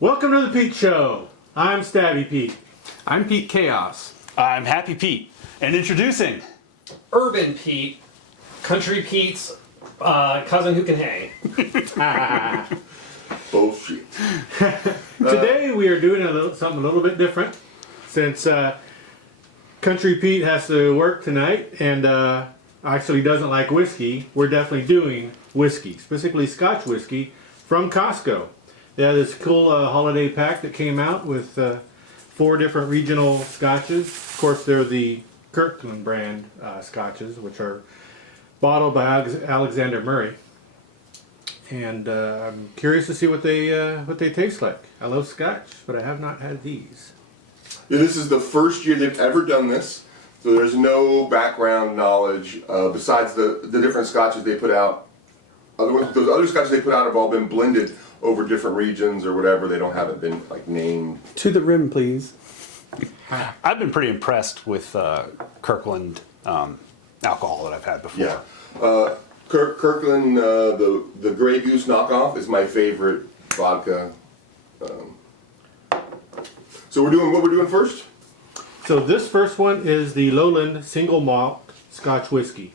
Welcome to the Pete Show. I'm Stabby Pete. I'm Pete Chaos. I'm Happy Pete, and introducing Urban Pete, Country Pete's cousin who can hang. Bullshit. Today we are doing something a little bit different, since Country Pete has to work tonight and actually doesn't like whiskey. We're definitely doing whiskey, specifically Scotch whiskey from Costco. They have this cool holiday pack that came out with 4 different regional scotches. Of course, they're the Kirkland brand scotches, which are bottled by Alexander Murray. And I'm curious to see what they taste like. I love Scotch, but I have not had these. Yeah, this is the first year they've ever done this, so there's no background knowledge besides the different scotches they put out. Those other scotches they put out have all been blended over different regions or whatever. They haven't been like named. To the rim, please. I've been pretty impressed with Kirkland alcohol that I've had before. Yeah, Kirkland, the Grey Goose knockoff is my favorite vodka. So we're doing what we're doing first. So this first one is the Lowland Single Malt Scotch Whiskey.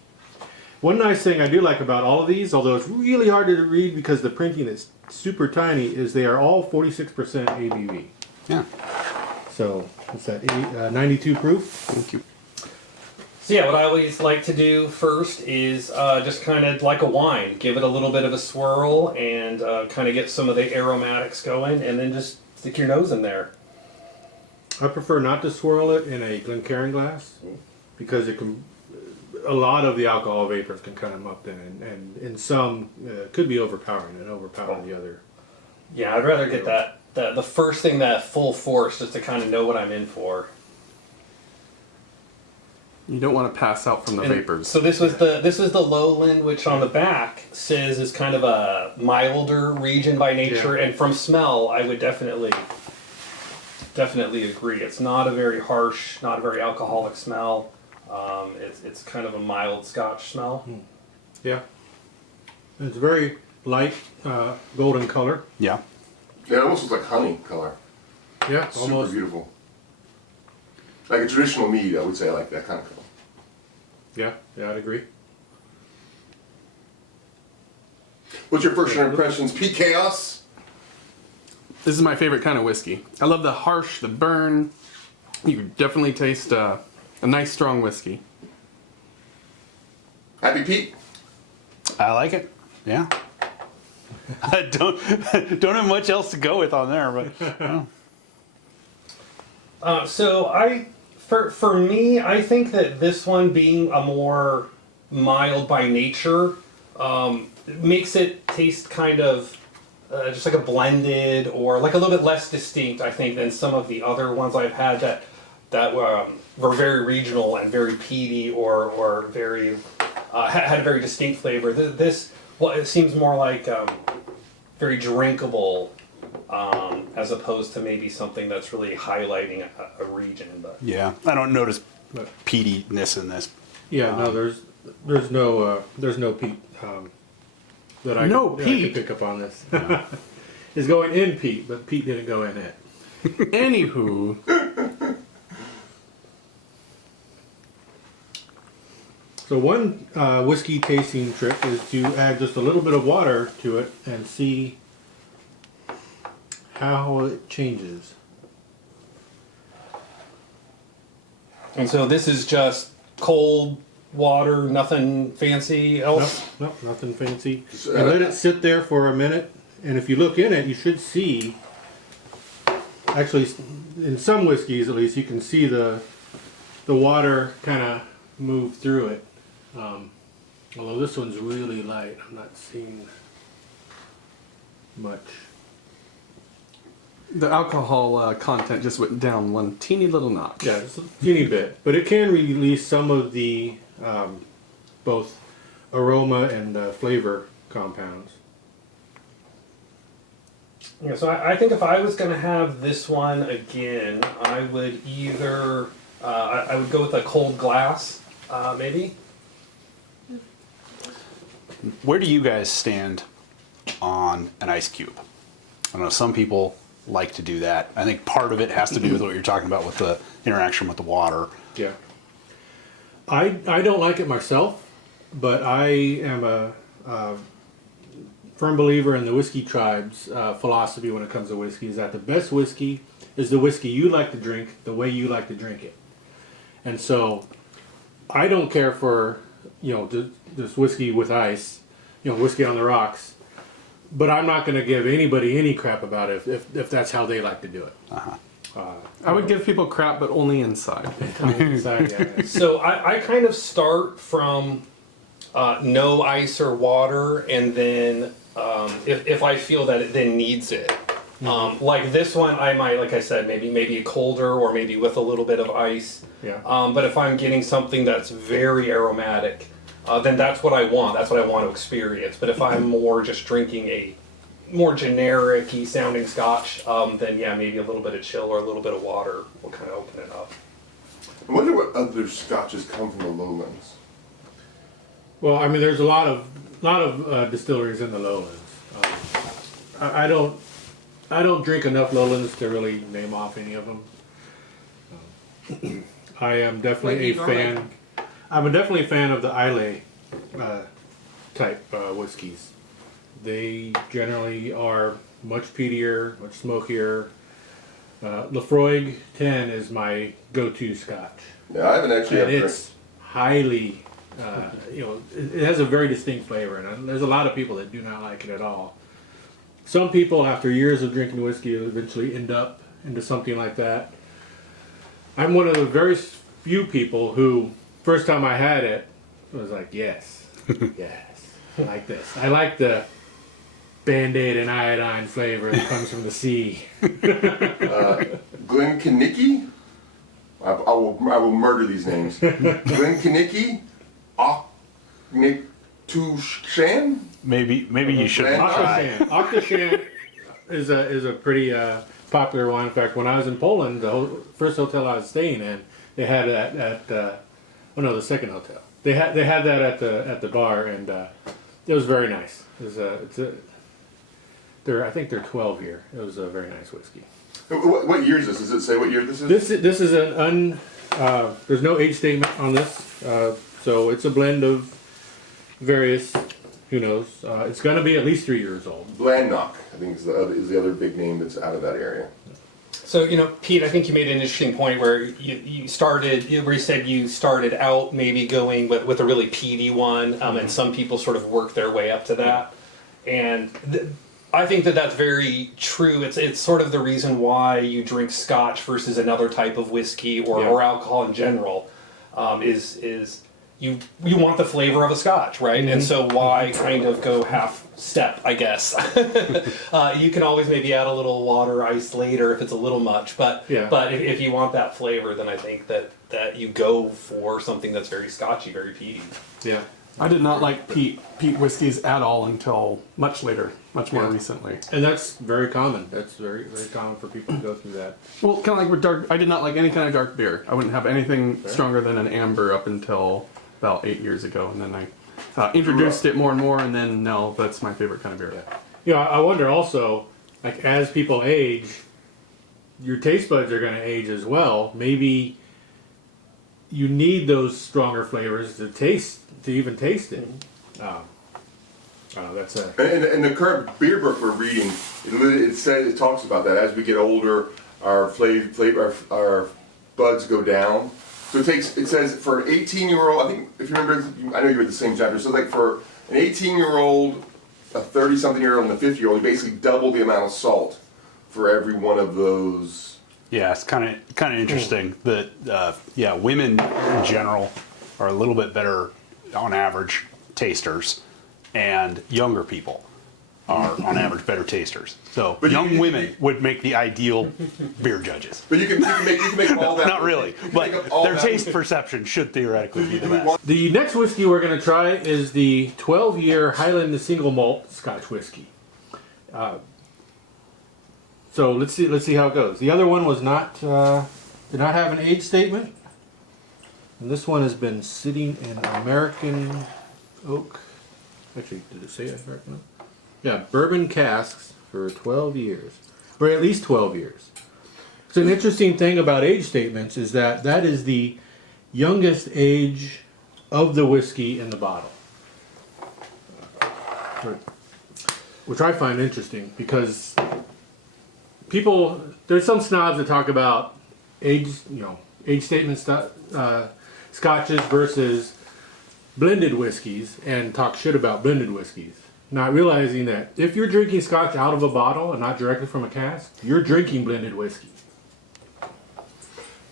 One nice thing I do like about all of these, although it's really hard to read because the printing is super tiny, is they are all 46% ABV. Yeah. So it's that 92 proof. Thank you. So yeah, what I always like to do first is just kind of like a wine, give it a little bit of a swirl and kind of get some of the aromatics going, and then just stick your nose in there. I prefer not to swirl it in a Glencairn glass because it can. A lot of the alcohol vapors can come up then, and in some could be overpowering and overpower the other. Yeah, I'd rather get the first thing, that full force, just to kind of know what I'm in for. You don't want to pass out from the And vapors. So this was the Lowland, which on the back says is kind of a milder region by nature, Yeah. and from smell, I would definitely agree. It's not a very harsh, not a very alcoholic smell. It's kind of a mild Scotch smell. Yeah, and it's very light golden color. Yeah. Yeah, it almost looks like honey color. Yeah, Super almost. beautiful. Like a traditional mead, I would say, like that kind of color. Yeah, I'd agree. What's your first impressions, Pete Chaos? This is my favorite kind of whiskey. I love the harsh, the burn. You can definitely taste a nice strong whiskey. Happy Pete? I like it. Yeah. I don't have much else to go with on there, but So for me, I think that this one being a more mild by nature makes it taste kind of just like a blended, or like a little bit less distinct, I think, than some of the other ones I've had that were very regional and very peaty, or very had a very distinct flavor. It seems more like very drinkable, as opposed to maybe something that's really highlighting a region. But yeah, I don't notice peatiness in this. Yeah, no, there's no peat that I can pick up on this. Yeah. It's going in peat, but peat didn't go in it. Anywho, So one whiskey tasting trick is to add just a little bit of water to it and see how it changes. And so this is just cold water, nothing fancy else. Nope, nothing fancy. And let it sit there for a minute, and if you look in it, you should see, actually, in some whiskeys at least, you can see the water kind of move through it. Although this one's really light, I'm not seeing much. the alcohol content just went down one teeny little notch. Yeah, just a teeny bit, but it can release some of the both aroma and flavor compounds. Yeah, so I think if I was going to have this one again, I would either I would go with a cold glass, maybe. Where do you guys stand on an ice cube? I know some people like to do that. I think part of it has to do with what you're talking about with the interaction with the water. Yeah. I don't like it myself, but I am a firm believer in the whiskey tribe's philosophy when it comes to whiskey, is that the best whiskey is the whiskey you like to drink the way you like to drink it. And so I don't care for, this whiskey with ice, whiskey on the rocks, but I'm not going to give anybody any crap about it if that's how they like to do it. I would give people crap, but only inside. So I kind of start from no ice or water, and then if I feel that it then needs it. Like this one, I might, like I said, maybe a colder or maybe with a little bit of ice. Yeah. But if I'm getting something that's very aromatic, then that's what I want. That's what I want to experience. But if I'm more just drinking a more generic-y sounding scotch, then yeah, maybe a little bit of chill or a little bit of water will kind of open it up. I wonder what other scotches come from the lowlands. Well, I mean, there's a lot of distilleries in the lowlands. I don't drink enough lowlands to really name off any of them. I am definitely a fan. I'm definitely a fan of the Islay type whiskeys. They generally are much peatier, much smokier. Lafroig 10 is my go-to scotch. Yeah, I haven't actually And ever it's highly, it has a very distinct flavor, and there's a lot of people that do not like it at all. Some people, after years of drinking whiskey, eventually end up into something like that. I'm one of the very few people who, first time I had it, was like, yes, yes, I like this. I like the Band-Aid and iodine flavor that comes from the sea. Glencanicki. I will murder these names. Glencanicki, Ocnictushan. Maybe you should try. Octashan is a pretty popular wine. In fact, when I was in Poland, the first hotel I was staying in, they had it at the second hotel. They had that at the bar, and it was very nice. I think they're 12 year. It was a very nice whiskey. What year is this? Does it say what year this is? This is there's no age statement on this, so it's a blend of various. Who knows? It's going to be at least 3 years old. Blandnock, I think is the other big name that's out of that area. So, Pete, I think you made an interesting point where you started, where you said you started out maybe going with a really peaty one, and some people sort of work their way up to that. And I think that's very true. It's sort of the reason why you drink scotch versus another type of whiskey or alcohol in general, is you want the flavor of a scotch, right? Mm-hmm. And so why kind of go half step, I guess. You can always maybe add a little water, ice later if it's a little much, but if you want that flavor, then I think that you go for something that's very scotchy, very peaty. Yeah. I did not like peat whiskeys at all until much later, much more recently. And that's very common. That's very, very common for people to go through that. Well, kind of like with dark, I did not like any kind of dark beer. I wouldn't have anything stronger than an amber up until about 8 years ago, and then I introduced it more and more, and then now that's my favorite kind of beer. Yeah. I wonder also, like as people age, your taste buds are going to age as well. Maybe you need those stronger flavors to even taste it. That's a. And the current beer book we're reading, it talks about that. As we get older, our our buds go down. So it says for an 18-year-old, I think if you remember, I know you read the same chapter. So like for an 18-year-old, a 30-something-year-old, and a 50-year-old, you basically double the amount of salt for every one of those. Yeah, it's kind of interesting that women in general are a little bit better on average tasters, and younger people are on average better tasters. So But young women would make the ideal beer judges. But you can make all that. Not really, but their taste perception should theoretically be the best. The next whiskey we're going to try is the 12-year Highland single malt Scotch whiskey. So let's see how it goes. The other one was did not have an age statement, and this one has been sitting in American oak. Actually, did it say American oak? Yeah, bourbon casks for 12 years. or at least 12 years. So an interesting thing about age statements is that that is the youngest age of the whiskey in the bottle. Which I find interesting because there's some snobs that talk about age statement scotches versus blended whiskeys and talk shit about blended whiskeys. Not realizing that if you're drinking scotch out of a bottle and not directly from a cask, you're drinking blended whiskey.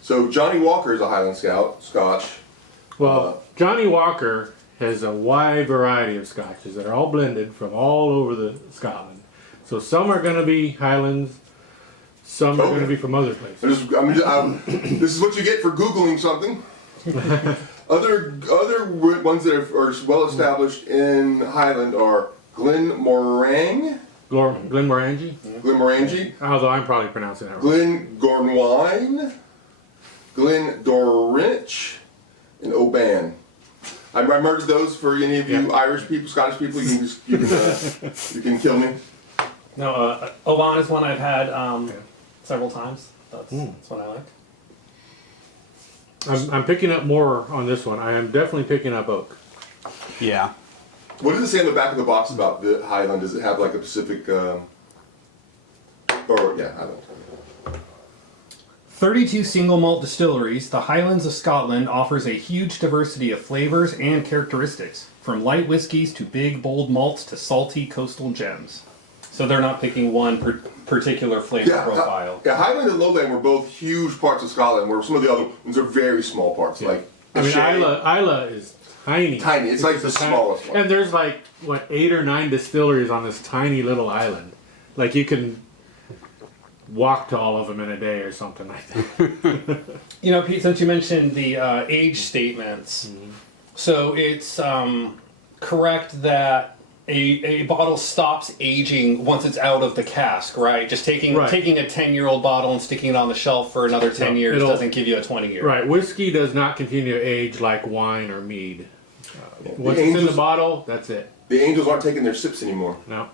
So Johnny Walker is a Highland Scotch. Well, Johnny Walker has a wide variety of scotches that are all blended from all over Scotland. So some are going to be Highlands, some are going to be from other places. This is what you get for Googling something. Other ones that are well established in Highland are Glenmorangie. Glenmorangie? Although I'm probably pronouncing that wrong. Glengornwine, Glendorich, and Oban. I murdered those for any of you Irish people, Scottish people. You can kill me. No, Oban is one I've had several times. That's one I like. I'm picking up more on this one. I am definitely picking up oak. Yeah. What does it say on the back of the box about the Highland? Does it have like a Pacific? Highland. 32 single malt distilleries, the Highlands of Scotland offers a huge diversity of flavors and characteristics, from light whiskies to big, bold malts to salty coastal gems. So they're not picking one particular flavor profile. Highland and Lowland were both huge parts of Scotland, where some of the other ones are very small parts. Yeah. Like Isla is tiny. Tiny. It's like the smallest one. And there's like 8 or 9 distilleries on this tiny little island. Like you can walk to all of them in a day or something like that. You know, Pete, since you mentioned the age statements, so it's correct that a bottle stops aging once it's out of the cask, right? Just taking a 10-year-old bottle and sticking it on the shelf for another 10 years doesn't give you a 20-year. Right. Whiskey does not continue to age like wine or mead. Once it's in the bottle, that's it. The Angels aren't taking their sips anymore. No.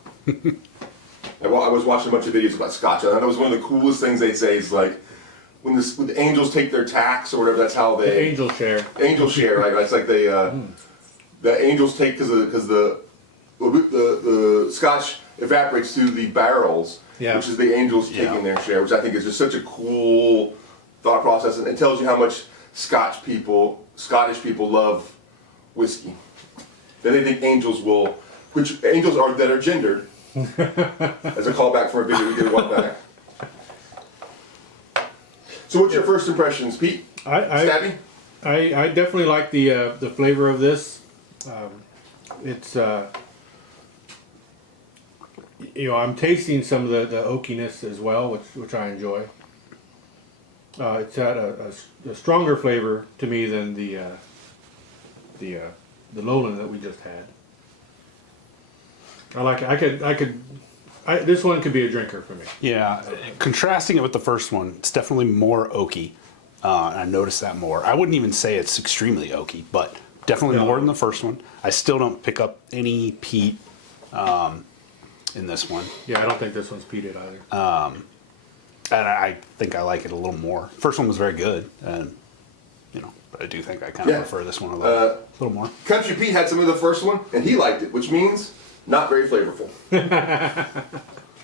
I was watching a bunch of videos about Scotch, and that was one of the coolest things they say is like, when the Angels take their tax or whatever, that's how they... The angel share. Angel share, right? It's like the Angels take, because the Scotch evaporates through the barrels, which is the Angels taking their share, which I think is just such a cool thought process, and it tells you how much Scottish people love whiskey. Then they think Angels will, which Angels are that are gendered, as a callback for a video we did a while back. So what's your first impressions, Pete? Stabby? I definitely like the flavor of this. It's I'm tasting some of the oakiness as well, which I enjoy. It's had a stronger flavor to me than the Lowland that we just had. I like it. This one could be a drinker for me. Yeah, contrasting it with the first one, it's definitely more oaky. I noticed that more. I wouldn't even say it's extremely oaky, but definitely more than the first one. I still don't pick up any peat in this one. Yeah, I don't think this one's peated either. And I think I like it a little more. First one was very good, and but I do think I kind of prefer this one a little more. Country Pete had some of the first one, and he liked it, which means not very flavorful.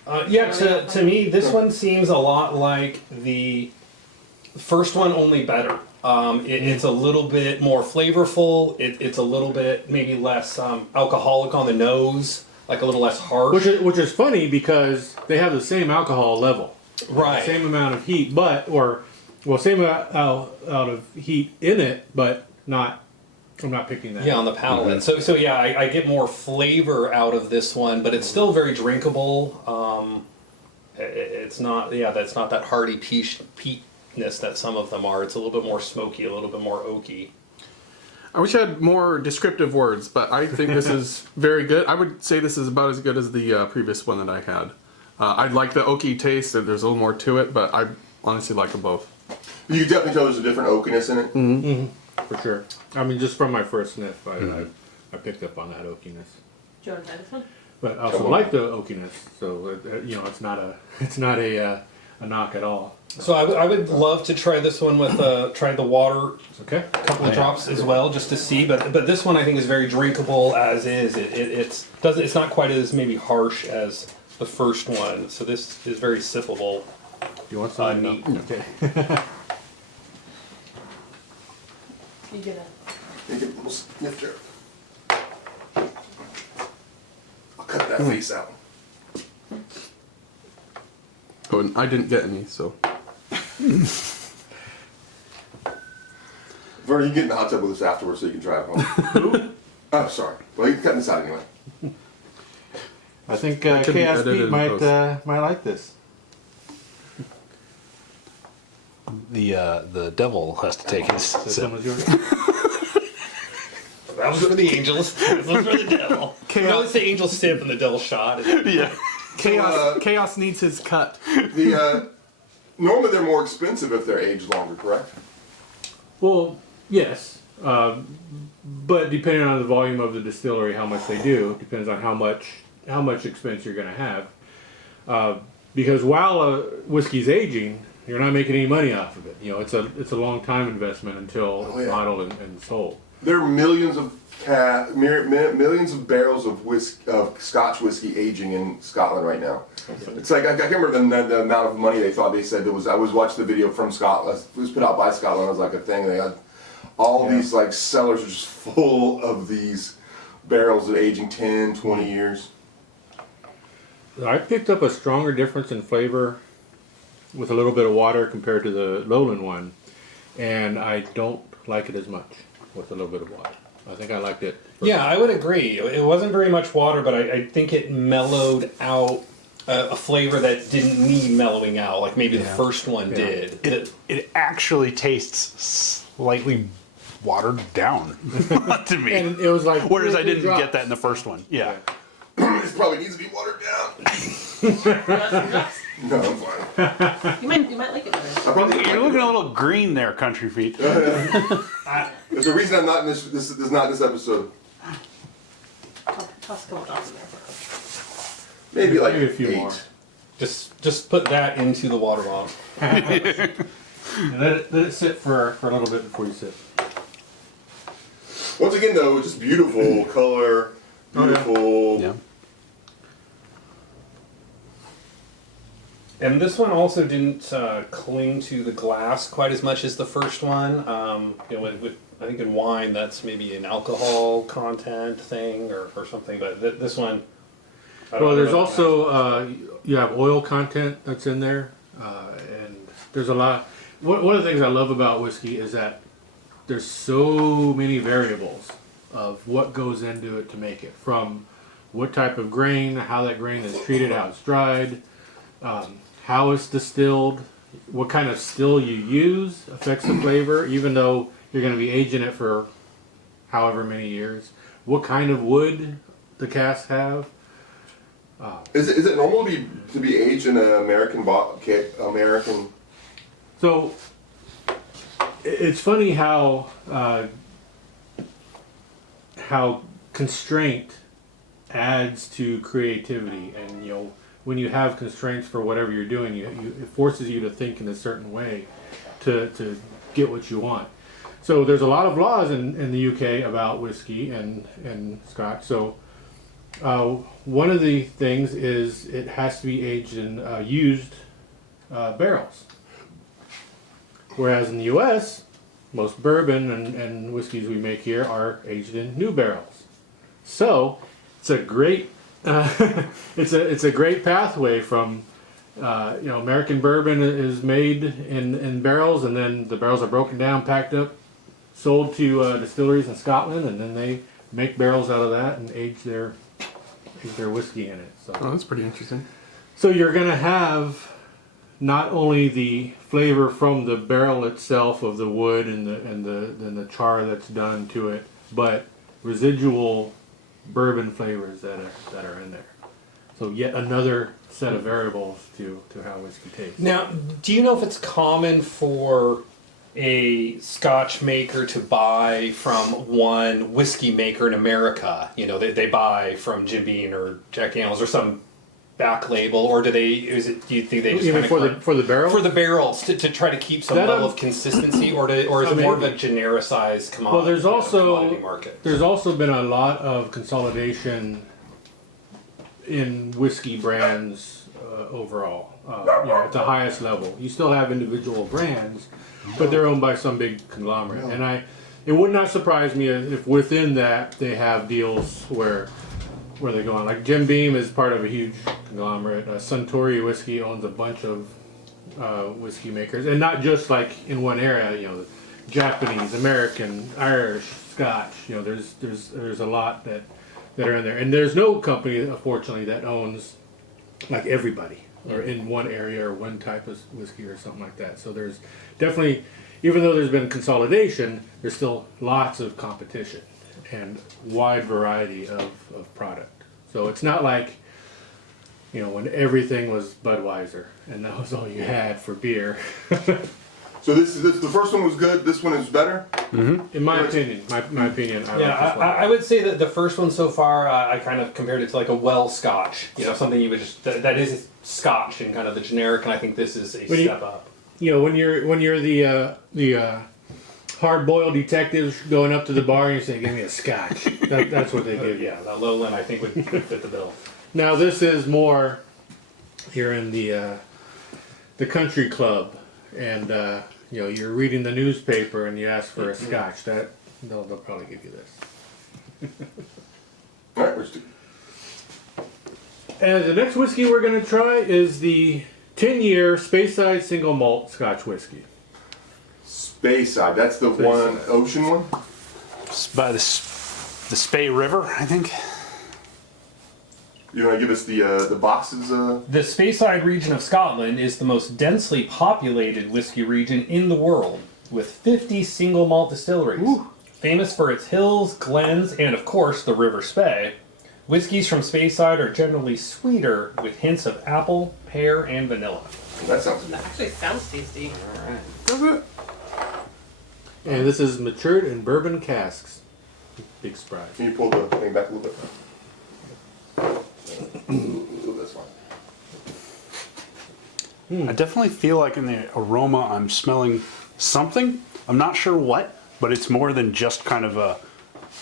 To me, this one seems a lot like the first one, only better. It's a little bit more flavorful. It's a little bit maybe less alcoholic on the nose, like a little less harsh. Which is funny because they have the same alcohol level, right? Same amount of heat, same amount of heat in it, but not. I'm not picking that. Yeah, on the palate. So I get more flavor out of this one, but it's still very drinkable. It's not. That's not that hearty peatness that some of them are. It's a little bit more smoky, a little bit more oaky. I wish I had more descriptive words, but I think this is very good. I would say this is about as good as the previous one that I had. I like the oaky taste, and there's a little more to it, but I honestly like them both. You can definitely tell there's a different oakiness in it. Mm-hmm. For sure. I mean, just from my first sniff, I picked up on that oakiness. Do you want to try this one? but I also Come on. like the oakiness. So you know, it's not a knock at all. So I would love to try this one with try the water, Okay. a couple of drops as well, just to see. But this one I think is very drinkable as is. It's not quite as maybe harsh as the first one. So this is very sippable. Do you want some? Neat. Okay. You gonna? Make it a little snifter. I'll cut that face out. Oh, and I didn't get any, so. Vernon, you get in the hot tub with us afterwards so you can drive home. Oh, sorry. Well, you can cut this out anyway. I think That could be Chaos edited Pete in might post. might like this. The devil has to take his So sip. someone's yours? That was for the angels. This was for the devil. No, it's the angel sip and the devil shot. Yeah. Chaos needs his cut. Normally they're more expensive if they're aged longer, correct? Well, yes, but depending on the volume of the distillery, how much they do depends on how much expense you're going to have. Because while a whiskey's aging, you're not making any money off of it. You know, it's a long time investment until it's bottled and sold. There are millions of millions of barrels of Scotch whiskey aging in Scotland right now. It's like I can't remember the amount of money they thought they said there was. I was watching the video from Scotland. It was put out by Scotland. It was like a thing. They had all these like cellars are just full of these barrels of aging 10, 20 years. I picked up a stronger difference in flavor with a little bit of water compared to the Lowland one, and I don't like it as much with a little bit of water. I think I liked it. Yeah, I would agree. It wasn't very much water, but I think it mellowed out a flavor that didn't need mellowing out, like maybe the first one did. It actually tastes slightly watered down to me. And it was like Whereas I 2 or 3 didn't drops. get that in the first one. Yeah. This probably needs to be watered down. No, I'm fine. You might like it better. I probably You're looking a little green there, Country Feet. There's a reason I'm not in this. This is not this episode. Toss a couple drops in there. Maybe like Maybe a few 8. more. Just put that into the water bottle. And let it sit for a little bit before you sip. Once again, though, just beautiful color, beautiful. Yeah. And this one also didn't cling to the glass quite as much as the first one. You know, with I think in wine that's maybe an alcohol content thing or something, but this one. Well, there's also you have oil content that's in there, and there's a lot. One of the things I love about whiskey is that there's so many variables of what goes into it to make it. From what type of grain, how that grain is treated, how it's dried, how it's distilled, what kind of still you use affects the flavor, even though you're going to be aging it for however many years. What kind of wood the casks have. Is it normal to be aged in an American American? So it's funny how constraint adds to creativity, and you know when you have constraints for whatever you're doing, it forces you to think in a certain way to get what you want. So there's a lot of laws in the UK about whiskey and Scotch. So one of the things is it has to be aged in used barrels. Whereas in the U.S., most bourbon and whiskeys we make here are aged in new barrels. So it's a great it's a great pathway from American bourbon is made in barrels, and then the barrels are broken down, packed up, sold to distilleries in Scotland, and then they make barrels out of that and age their whiskey in it. So. Oh, that's pretty interesting. So you're going to have not only the flavor from the barrel itself of the wood and the char that's done to it, but residual bourbon flavors that are in there. So yet another set of variables to how whiskey tastes. Now, do you know if it's common for a Scotch maker to buy from one whiskey maker in America? You know, they buy from Jim Beam or Jack Daniels or some back label, or do they? Do you think they just Even kind of for the barrel? for the barrels to try to keep some That, level of consistency, or is it more of a genericized commodity? Well, there's commodity market. there's also been a lot of consolidation in whiskey brands overall. You know, at the highest level, you still have individual brands, but they're owned by some big conglomerate. And it would not surprise me if within that they have deals where they're going. Like Jim Beam is part of a huge conglomerate. Suntory Whiskey owns a bunch of whiskey makers, and not just like in one area. You know, Japanese, American, Irish, Scotch. You know, there's a lot that are in there, and there's no company, unfortunately, that owns like everybody or in one area or one type of whiskey or something like that. So there's definitely, even though there's been consolidation, there's still lots of competition and wide variety of product. So it's not like, you know, when everything was Budweiser and that was all you had for beer. So this the first one was good. This one is better. In my opinion, my opinion, I like this one. I would say that the first one so far, I kind of compared it to like a well Scotch. You know, something you would just that is Scotch and kind of the generic, and I think this is a step up. You know, when you're the hard-boiled detectives going up to the bar and you say, "Give me a Scotch." That's what they give you. Yeah, that lowland I think would fit the bill. Now this is more here in the country club, and you know, you're reading the newspaper and you ask for a Scotch. That they'll probably give you this. All right, let's do. And the next whiskey we're going to try is the 10-year Speyside Single Malt Scotch whiskey. Speyside. That's the one ocean one. It's by the Spey River, I think. You want to give us the boxes? The Speyside region of Scotland is the most densely populated whiskey region in the world, with 50 single malt distilleries. Ooh. Famous for its hills, glens, and of course the River Spey. Whiskeys from Speyside are generally sweeter, with hints of apple, pear, and vanilla. That sounds. That actually sounds tasty. Does it? And this is matured in bourbon casks. Big surprise. Can you pull the thing back a little bit? Ooh, that's fine. I definitely feel like in the aroma I'm smelling something. I'm not sure what, but it's more than just kind of a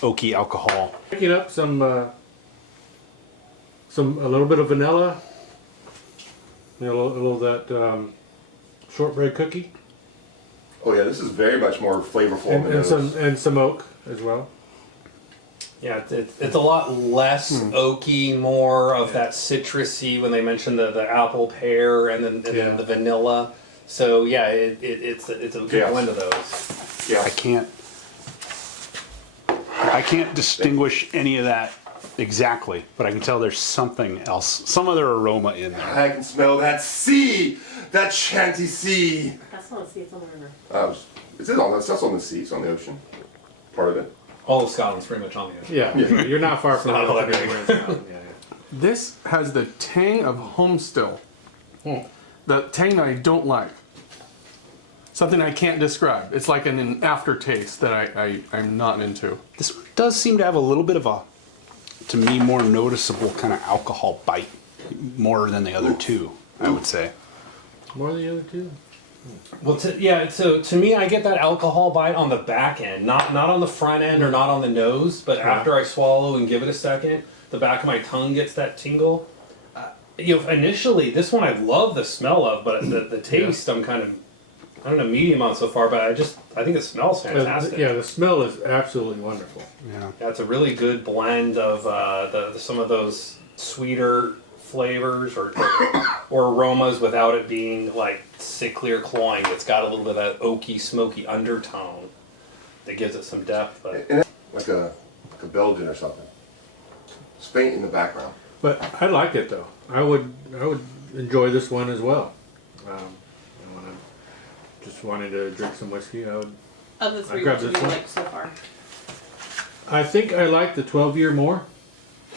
oaky alcohol. Picking up a little bit of vanilla, you know, a little of that shortbread cookie, Oh yeah, this is very much more flavorful and some oak as well. Yeah, it's a lot less oaky, more of that citrusy when they mention the apple pear and then the vanilla. So yeah, it's a good blend of those. Yeah. I can't distinguish any of that exactly, but I can tell there's something else, some other aroma in there. I can smell that sea, that chanty sea. That's not a sea, it's on the river. It's on the sea. It's on the ocean. Part of it. All of Scotland's pretty much on the ocean. Yeah, you're not far from Not all that. that big. This has the tang of home still. The tang that I don't like. Something I can't describe. It's like an aftertaste that I'm not into. This one does seem to have a little bit of a, to me, more noticeable kind of alcohol bite, more than the other two, I would say. More than the other two. Well, so to me, I get that alcohol bite on the back end, not on the front end or not on the nose, but after I swallow and give it a second, the back of my tongue gets that tingle. You know, initially, this one I love the smell of, but the taste I'm kind of, I don't know, medium on so far, but I think it smells fantastic. Yeah, the smell is absolutely wonderful. Yeah. Yeah, it's a really good blend of some of those sweeter flavors or aromas without it being like sickly or cloying. It's got a little bit of that oaky, smoky undertone that gives it some depth. But Like a Belgian or something. It's faint in the background. But I like it though. I would enjoy this one as well. When I'm just wanting to drink some whiskey, I would. Of the three, grabbed what do this you one. like so far? I think I like the 12-year more.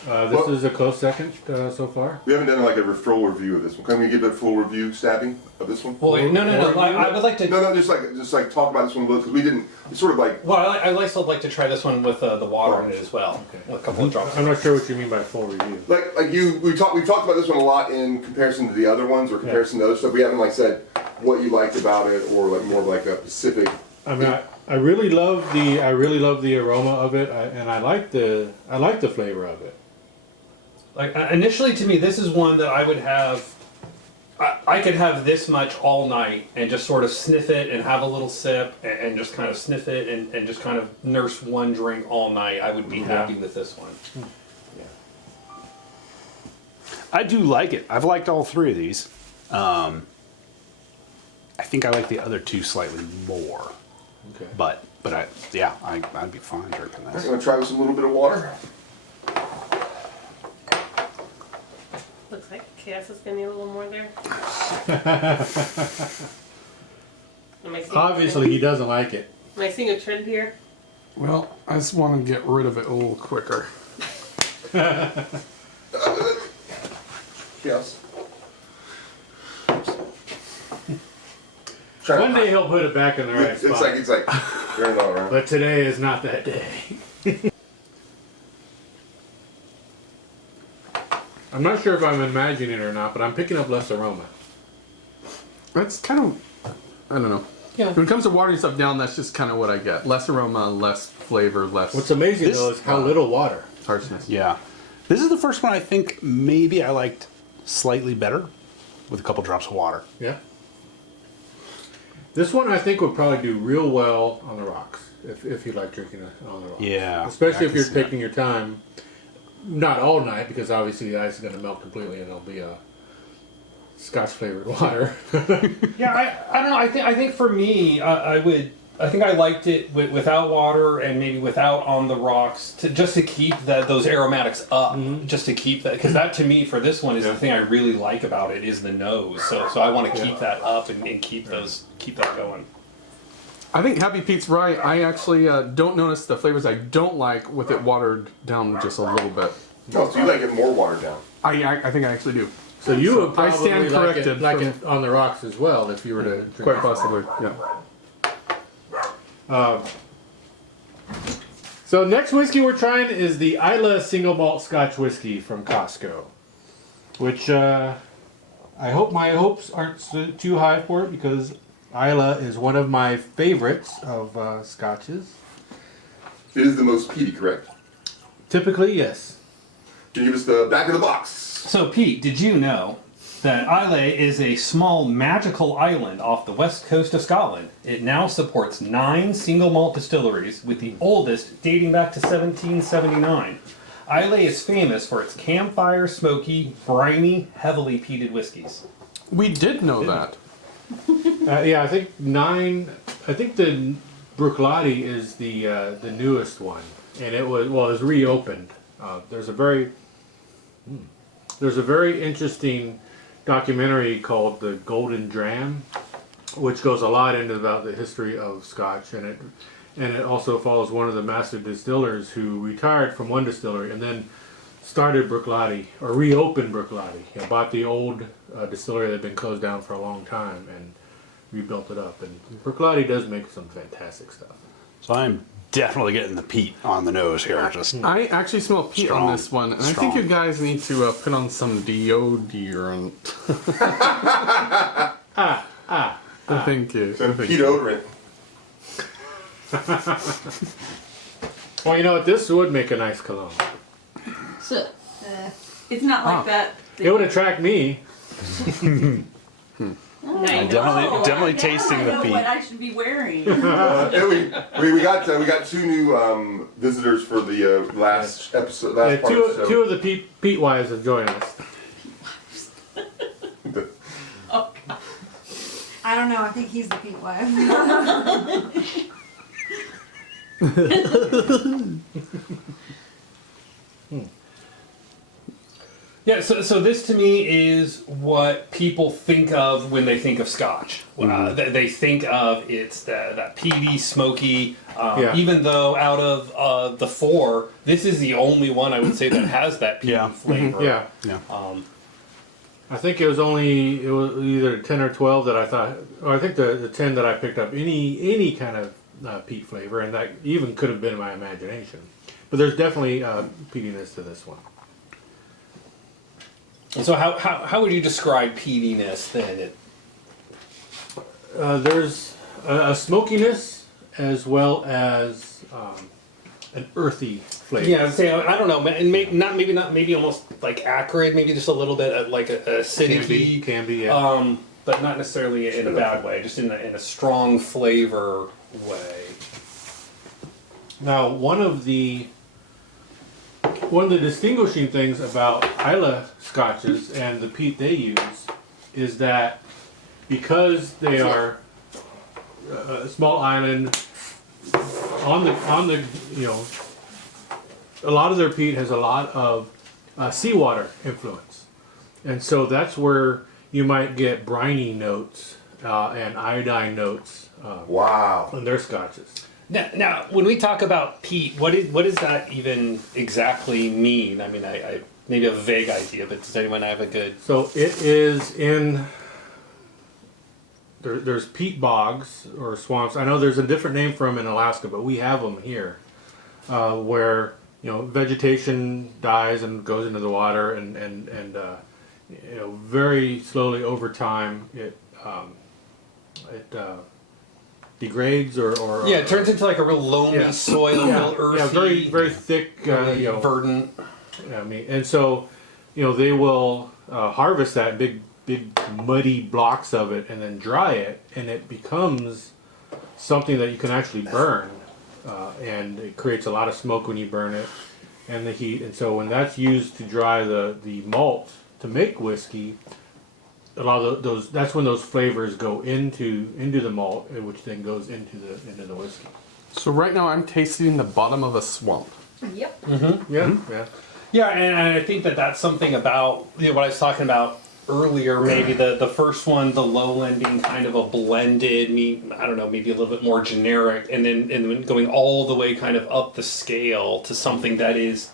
This Well- is a close second so far. We haven't done like a full review of this one. Can we give a full review, Stabby, of this one? Well, wait, no. I would like to. No, just like talk about this one a little because we didn't. It's sort of like Well, I also like to try this one with the water in it as well. Okay. With a couple of drops. I'm not sure what you mean by full review. we've talked about this one a lot in comparison to the other ones or comparison to other stuff. We haven't like said what you liked about it or like more of like a specific. I really love the aroma of it, and I like the flavor of it. Like initially, to me, this is one that I would have. I could have this much all night and just sort of sniff it and have a little sip and just kind of sniff it and just kind of nurse one drink all night. I would be happy with this one. I do like it. I've liked all three of these. I think I like the other two slightly more. Okay. But I'd be fine drinking I'm this. gonna try with a little bit of water. Looks like Cass is gonna need a little more there. Am I seeing Obviously, he doesn't like it. Am I seeing a trend here? Well, I just want to get rid of it a little quicker. Yes. One day he'll put it back in the right spot. It's like turn it all around. But today is not that day. I'm not sure if I'm imagining it or not, but I'm picking up less aroma. That's kind of, I don't know. Yeah. When it comes to watering stuff down, that's just kind of what I get. Less aroma, less flavor, less What's amazing though is how little water. harshness. Yeah. This is the first one I think maybe I liked slightly better with a couple drops of water. Yeah. This one I think would probably do real well on the rocks if you like drinking it on the rocks. Yeah, Especially I if can you're see that. taking your time. Not all night because obviously the ice is going to melt completely and it'll be a Scotch flavored water. Yeah, I don't know. I think for me, I think I liked it without water and maybe without on the rocks just to keep those aromatics up, just to keep that because that to me for this one is the thing I really like about it is the nose. So I want to keep that up and keep that going. I think Happy Pete's right. I actually don't notice the flavors I don't like with it watered down just a little bit. No, so you like it more watered down. I think I actually do. So you would I probably stand like corrected it from- on the rocks as well if you were to drink Quite it. possibly, yeah. So next whiskey we're trying is the Isla Single Malt Scotch Whiskey from Costco, which I hope my hopes aren't too high for it because Isla is one of my favorites of scotches. It is the most peaty, correct? Typically, yes. Can you give us the back of the box? So Pete, did you know that Islay is a small magical island off the west coast of Scotland? It now supports 9 single malt distilleries, with the oldest dating back to 1779. Islay is famous for its campfire, smoky, briny, heavily peated whiskeys. We did know that. Yeah, I think the Bruichladdich is the newest one, and it was reopened. There's a very interesting documentary called The Golden Dram, which goes a lot into about the history of Scotch, and it also follows one of the master distillers who retired from one distillery and then started Bruichladdich or reopened Bruichladdich. Bought the old distillery that had been closed down for a long time and rebuilt it up. And Bruichladdich does make some fantastic stuff. So I'm definitely getting the peat on the nose here. Just I actually smell peat Strong. on this one, and I Strong. think you guys need to put on some deodorant. Thank you. Some Thank you. peat-odorant. Well, you know what? This would make a nice cologne. So, it's not like that. It would attract me. I'm definitely tasting I the know peat. what I should be wearing. And we got 2 new visitors for the last episode. Last part of the show. Two of the Pete wives have joined us. Oh, God. I don't know. I think he's the Pete wife. Yeah, Yeah, so this to me is what people think of when they think of Scotch. They think of it's that peaty, smoky. Yeah. Even though out of the four, this is the only one I would say that has that peaty Yeah. flavor. Yeah. Yeah. I think it was either 10 or 12 that I thought, or I think the 10 that I picked up any kind of peat flavor, and that even could have been my imagination. But there's definitely peatiness to this one. And so how would you describe peatiness then? There's a smokiness as well as an earthy flavor. Yeah, I don't know, and maybe almost like acrid, maybe just a little bit of like acidity. Can be, yeah. But not necessarily in a bad way, just in a strong flavor way. Now, one of the distinguishing things about Islay scotches and the peat they use is that because they are a small island on the a lot of their peat has a lot of seawater influence, and so that's where you might get briny notes and iodine notes Wow. in their scotches. Now, when we talk about peat, what does that even exactly mean? I mean, I maybe have a vague idea, but does anyone have a good? So it is in. There's peat bogs or swamps. I know there's a different name for them in Alaska, but we have them here, where vegetation dies and goes into the water, and very slowly over time it degrades or Yeah, it turns into like a real loamy soil, real earthy. yeah, very very thick, verdant. I mean, and so they will harvest that big muddy blocks of it and then dry it, and it becomes something that you can actually burn, and it creates a lot of smoke when you burn it and the heat. And so when that's used to dry the malt to make whiskey, a lot of those, that's when those flavors go into the malt, which then goes into the whiskey. So right now I'm tasting the bottom of a swamp. Yep. Yeah. Yeah, and I think that's something about what I was talking about earlier. Maybe the first one, the lowland being kind of a blended, I don't know, maybe a little bit more generic, and then going all the way kind of up the scale to something that is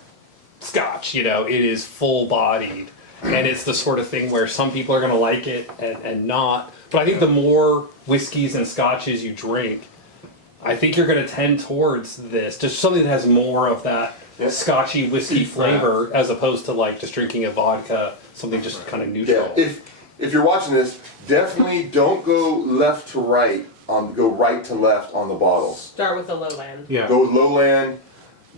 Scotch. It is full bodied, and it's the sort of thing where some people are going to like it and not. But I think the more whiskeys and scotches you drink, I think you're going to tend towards this, just something that has more of that scotchy whiskey flavor, as opposed to like just drinking a vodka, something just kind of neutral. Yeah, if you're watching this, definitely don't go left to right. Go right to left on the bottles. Start with the lowland. Yeah. Go with lowland,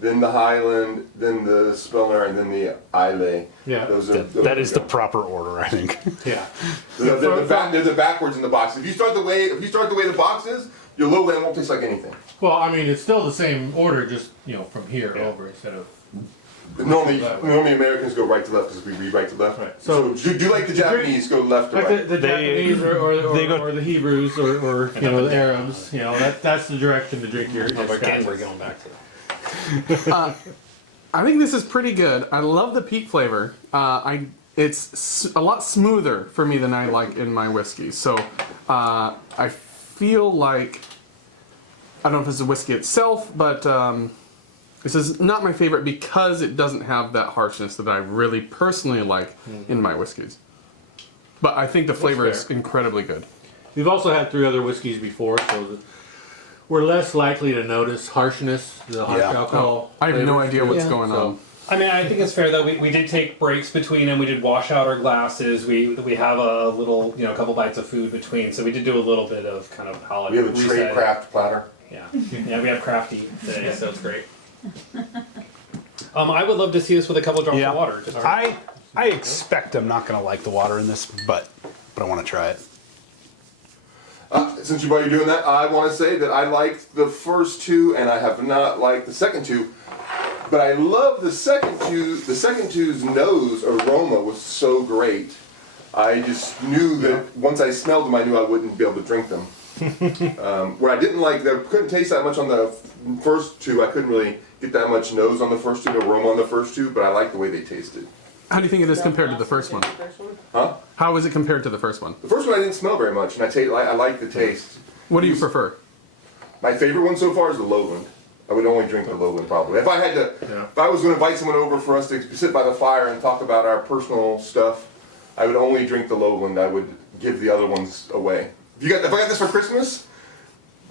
then the highland, then the speller, and then the Islay. Yeah. That is the proper order, I think. Yeah. They're the backwards in the box. If you start the way the box is, your lowland won't taste like anything. Well, I mean, it's still the same order, just from here over instead of. But normally Americans go right to left because we read right to left. Right. So do like the Japanese, go left to Like right. the Japanese or the Hebrews or the Arabs, that's the direction to drink your Again, scotch. we're going back to I think this is pretty good. I love the peat flavor. It's a lot smoother for me than I like in my whiskey. So I feel like, I don't know if it's the whiskey itself, but this is not my favorite because it doesn't have that harshness that I really personally like in my whiskeys. But I think the flavor is incredibly good. We've also had 3 other whiskeys before, so we're less likely to notice harshness, the harsh alcohol. I have no flavors. idea what's going on. I mean, I think it's fair though. We did take breaks between them. We did wash out our glasses. We have a little, a couple bites of food between. So we did do a little bit of kind of holiday. We have a trade craft platter. Yeah, we have crafty today, so it's great. I would love to see this with a couple of drops of water. Just I expect I'm not going to like the water in this, but I want to try it. Since you're doing that, I want to say that I liked the first 2 and I have not liked the second 2. But I love the second 2. The second 2's nose aroma was so great. I just knew that once I smelled them, I knew I wouldn't be able to drink them. Where I didn't like, I couldn't taste that much on the first 2. I couldn't really get that much nose on the first 2, the aroma on the first 2, but I liked the way they tasted. How do you think it is compared to the first one? Huh? How is it compared to the first one? The first one I didn't smell very much, and I like the taste. What do you prefer? My favorite one so far is the Lowland. I would only drink the Lowland probably. If I had to, if I was going to invite someone over for us to sit by the fire and talk about our personal stuff, I would only drink the Lowland. I would give the other ones away. If I got this for Christmas,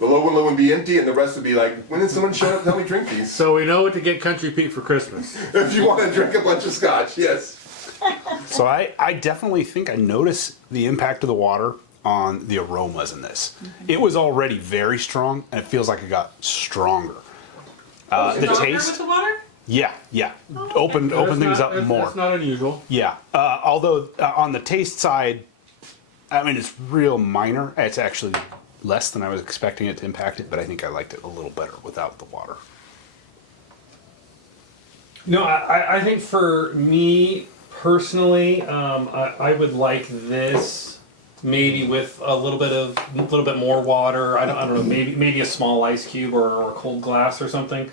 the Lowland would be empty, and the rest would be like, when did someone show up to help me drink these? So we know what to get Country Pete for Christmas. If you want to drink a bunch of scotch, yes. So I definitely think I notice the impact of the water on the aromas in this. It was already very strong, and it feels like it got stronger. The Stronger taste, with the water? yeah. Open things up more. That's not unusual. Yeah. Although on the taste side, I mean, it's real minor. It's actually less than I was expecting it to impact it, but I think I liked it a little better without the water. No, I think for me personally, I would like this maybe with a little bit more water. I don't know, maybe a small ice cube or a cold glass or something.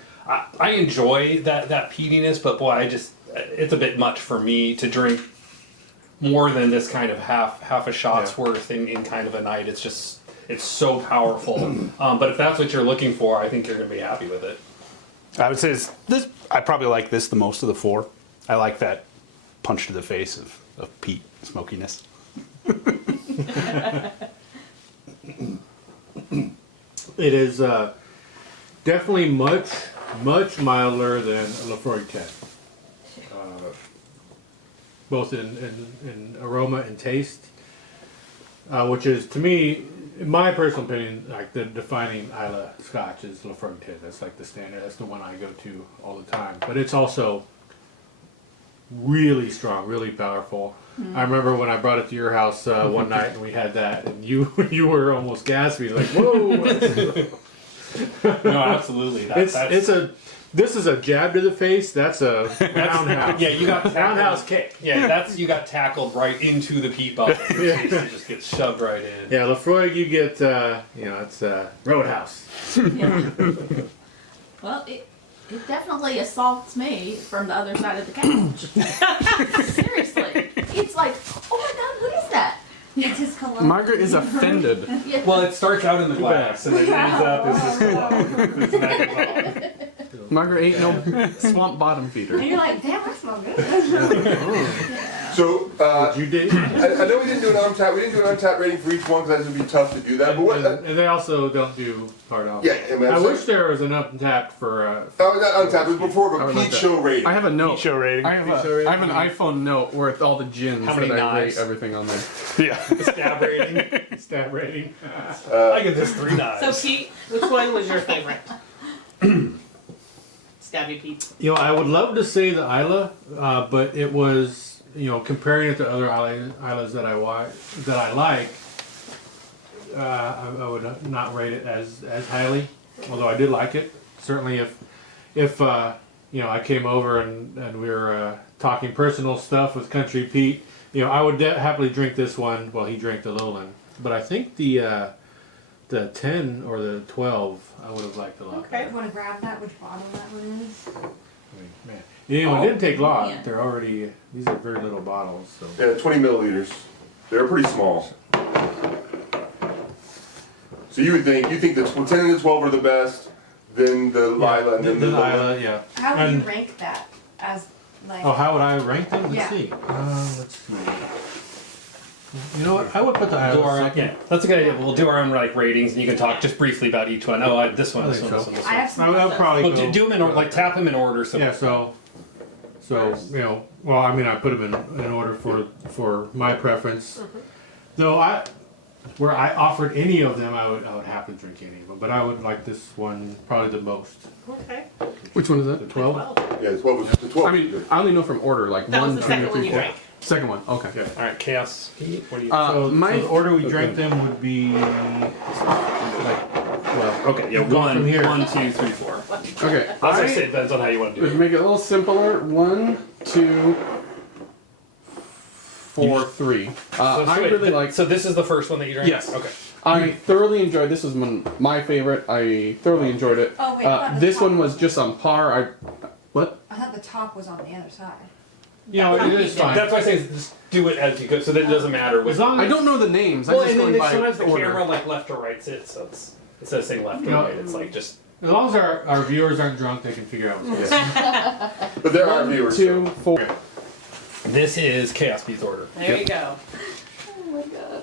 I enjoy that peatiness, but boy, it's a bit much for me to drink more than this kind of half a shot's worth in kind of a night. It's so powerful. But if that's what you're looking for, I think you're going to be happy with it. I would say this. I probably like this the most of the four. I like that punch to the face of peat smokiness. It is definitely much milder than Lafroig 10. Both in aroma and taste, which is, to me, in my personal opinion, like the defining Islay Scotch is Lafroig 10. That's like the standard. That's the one I go to all the time. But it's also really strong, really powerful. I remember when I brought it to your house one night and we had that, and you were almost gaspy, like, whoa! No, absolutely. This is a jab to the face. That's a roundhouse. Yeah, you got roundhouse kick. Yeah, you got tackled right into the peat bubble. It just gets shoved right in. Yeah, Lafroig, you get it's roadhouse. Well, it definitely assaults me from the other side of the couch. Seriously. It's like, oh my god, what is that? It's his cologne. Margaret is offended. Yeah. Well, it starts out in the glass and it ends up as this cologne. Margaret ain't no swamp bottom feeder. And you're like, damn, I smell good. So, You did. I know we didn't do an untapped. We didn't do an untapped rating for each one because that would be tough to do that. But what? And they also don't do hard off. Yeah, I mean, I wish there was an untapped for. Oh, not untapped. It was before I a would Pete like that. show rating. I have a note. Show rating. I have an iPhone note with all the gins How many that I knives? rate everything on there. Yeah. Stab rating. Stat rating. I give this 3 So knives. Pete, which one was your favorite? Stabby Pete. I would love to say the Isla, but it was, comparing it to other Islas that I like, I would not rate it as highly, although I did like it. Certainly if I came over and we were talking personal stuff with Country Pete, I would happily drink this one while he drank the Lowland. But I think the 10 or the 12 I would have liked a lot. Okay. I want to grab that, which bottle that one is. I mean, man, it didn't take long. Yeah. They're already, these are very little bottles. So. Yeah, 20 milliliters. They're pretty small. So you think the 10 and the 12 are the best, then the Lila, and then the Lila. Lila, yeah. How would you And- rank that as, like, Oh, how would I rank them? Let's Yeah. see. Let's see. You know what? I would put the Do Isla our, second. yeah, that's a good idea. We'll do our own ratings, and you can talk just briefly about each one. Oh, this one, I this think one, this so. one, this I one. have some. I would probably Well, go. do them in order, like tap them in order. So Yeah. So well, I mean, I put them in order for my preference. Though where I offered any of them, I would happily drink any of them. But I would like this one probably the most. Okay. Which one is The that? 12. Well, Yeah, the 12 was the 12. I mean, I only know from order, like that was 1, the 2, second one 3, you 4. drank. Second one. Okay. all right, Chaos. Pete, what do you? So my the order we drank them would be like, well, okay, yeah, go from here. 1, 2, 3, 4. Okay. As I say, it depends on how you want to do would it. make it a little simpler. 1, 2, 4, 3. I wait, really like. So this is the first one that you drank. Yes. Okay. I thoroughly enjoyed. This was my favorite. I thoroughly enjoyed it. Oh, wait, I thought the This top one was was- just on par. What? I thought the top was on the other side. You know, it is fine. That's why I say just do it as you go, so then it doesn't matter. As long as I don't know the names. Well, I'm just and going then by sometimes the order. camera like left or rights it, so it's instead of saying left or No. right, it's like just. as long as our viewers aren't drunk, they can figure out what's going on. But there are viewers. 2, 4. This is Chaos Beats order. There you go. Oh my god.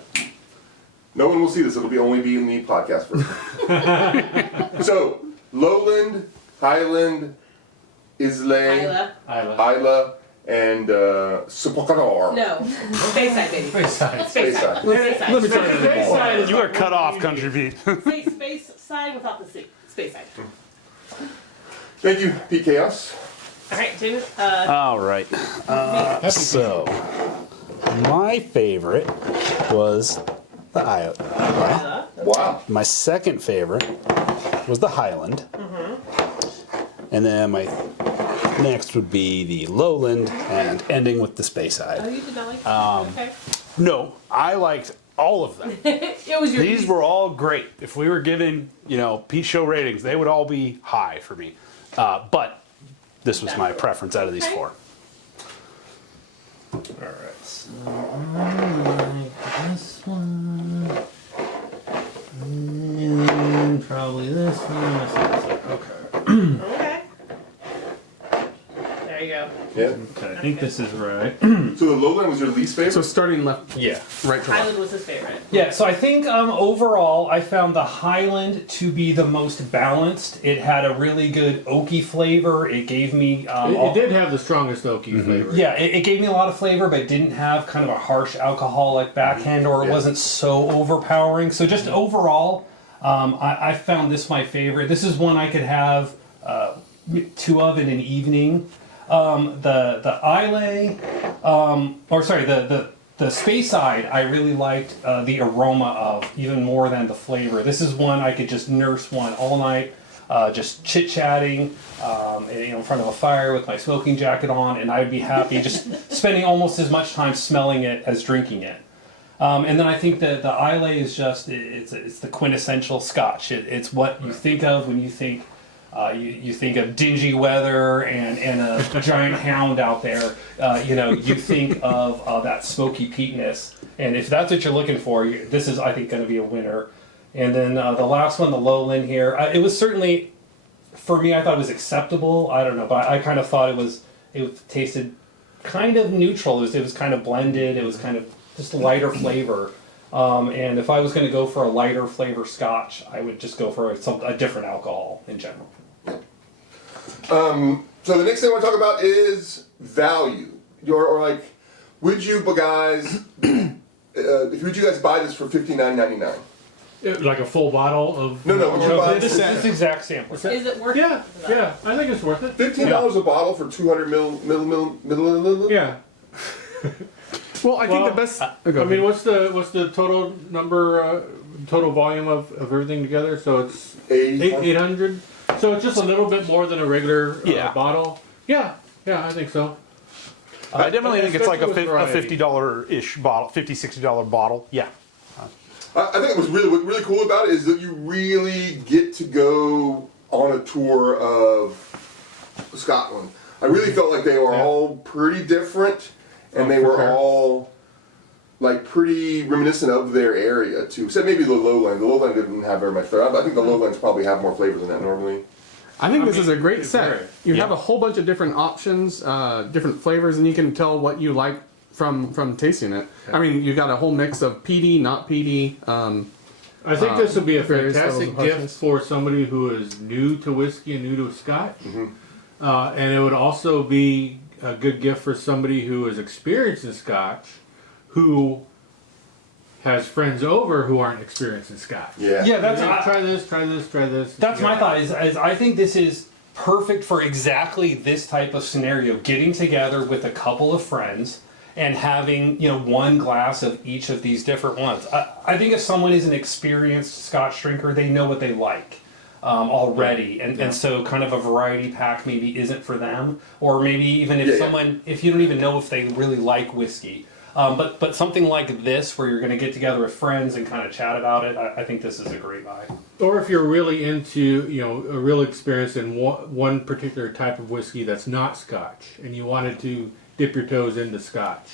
No one will see this. It'll be only be in the podcast version. So, Lowland, Highland, Islay, Isla. Isla, and Sepulchre. No. Space baby. Space side. Space side. Space Let me side. try Space side is You are cut off, Country Pete. Say space side without the C. Space side. Thank you, Pete Chaos. All right, James. All right. So, my favorite was the Isla. Wow. My second favorite was the Highland. And then my next would be the Lowland, and ending with the Space Oh, Side. you did not like okay. No, I liked all of them. It was your. These were all great. If we were giving, Pete Show ratings, they would all be high for me. But this was my preference out of these Okay. four. Alright, so this one. And probably this one. Okay. Okay. There you go. Yeah. Okay, I think this is right. So the Lowland was your least favorite? So starting left, Yeah. right to left. Highland was his favorite. Yeah, so I think overall I found the Highland to be the most balanced. It had a really good oaky flavor. It gave me It did have the strongest oaky flavor. yeah, it gave me a lot of flavor, but it didn't have kind of a harsh alcoholic backhand, or it Yeah. wasn't so overpowering. So just overall, I found this my favorite. This is one I could have two of in an evening. The Islay, the Space Side, I really liked the aroma of even more than the flavor. This is one I could just nurse one all night, just chit chatting, in front of a fire with my smoking jacket on, and I'd be happy just spending almost as much time smelling it as drinking it. And then I think that the Islay is just it's the quintessential Scotch. It's what you think of when you think. You think of dingy weather and a giant hound out there. You think of that smoky peatness. And if that's what you're looking for, this is, I think, going to be a winner. And then the last one, the Lowland here, it was certainly, for me, I thought it was acceptable. I don't know, but I kind of thought it tasted kind of neutral. It was kind of blended. It was kind of just lighter flavor. And if I was going to go for a lighter flavor Scotch, I would just go for a different alcohol in general. So the next thing I want to talk about is value. Would you guys, would you guys buy this for $59.99? Like a full bottle of. No, would you buy This this? exact sample. Is it worth Yeah, it? yeah. I think it's worth it. $15 a bottle for 200 milliliters? Yeah. Well, I think Well, the best. I mean, what's the total number, total volume of everything together? So it's 800. So it's just a little bit more than a regular Yeah. bottle. Yeah, I think so. I definitely think it's like a especially with variety. $50-ish bottle, $50-$60 bottle. Yeah. I think it was what's really cool about it is that you really get to go on a tour of Scotland. I really felt like they were all pretty different, and they were all like pretty reminiscent of their area too. Except maybe the Lowland. The Lowland didn't have very much flavor. I think the Lowlands probably have more flavor than that normally. I think this is a great it's set. great. You Yeah. have a whole bunch of different options, different flavors, and you can tell what you like from tasting it. I mean, you got a whole mix of peaty, not peaty. I think this would be a various fantastic levels of gift harshness. for somebody who is new to whiskey and new to Scotch. And it would also be a good gift for somebody who is experienced in Scotch, who has friends over who aren't experienced in Scotch. Yeah. Yeah, that's Try this. That's Yeah. my thought. Is I think this is perfect for exactly this type of scenario. Getting together with a couple of friends and having one glass of each of these different ones. I think if someone is an experienced Scotch drinker, they know what they like already, and so kind of a variety pack maybe isn't for them, or maybe even if if you don't even know if they really like whiskey. But something like this, where you're going to get together with friends and kind of chat about it, I think this is a great buy. Or if you're really into, a real experience in one particular type of whiskey that's not Scotch, and you wanted to dip your toes into Scotch.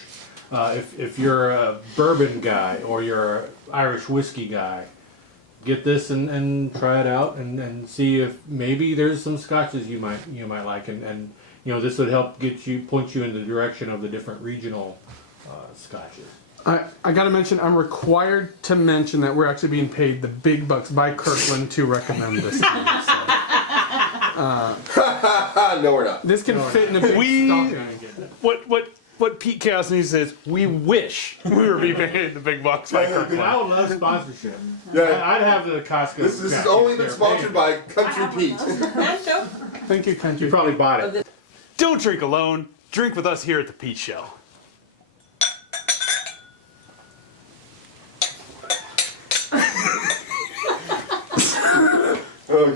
If you're a bourbon guy or you're an Irish whiskey guy, get this and try it out and see if maybe there's some Scotches you might like, and this would help point you in the direction of the different regional Scotches. I gotta mention, I'm required to mention that we're actually being paid the big bucks by Kirkland to recommend this to you. So. No, we're not. This can fit in a big stocking. What Pete Chaos needs says, we wish we were being paid the big bucks by Kirkland. I would love sponsorship. Yeah. I'd have the Costco. This has only been sponsored by Country Pete. Thank you, country. You probably bought it. Don't drink alone. Drink with us here at the Pete Show.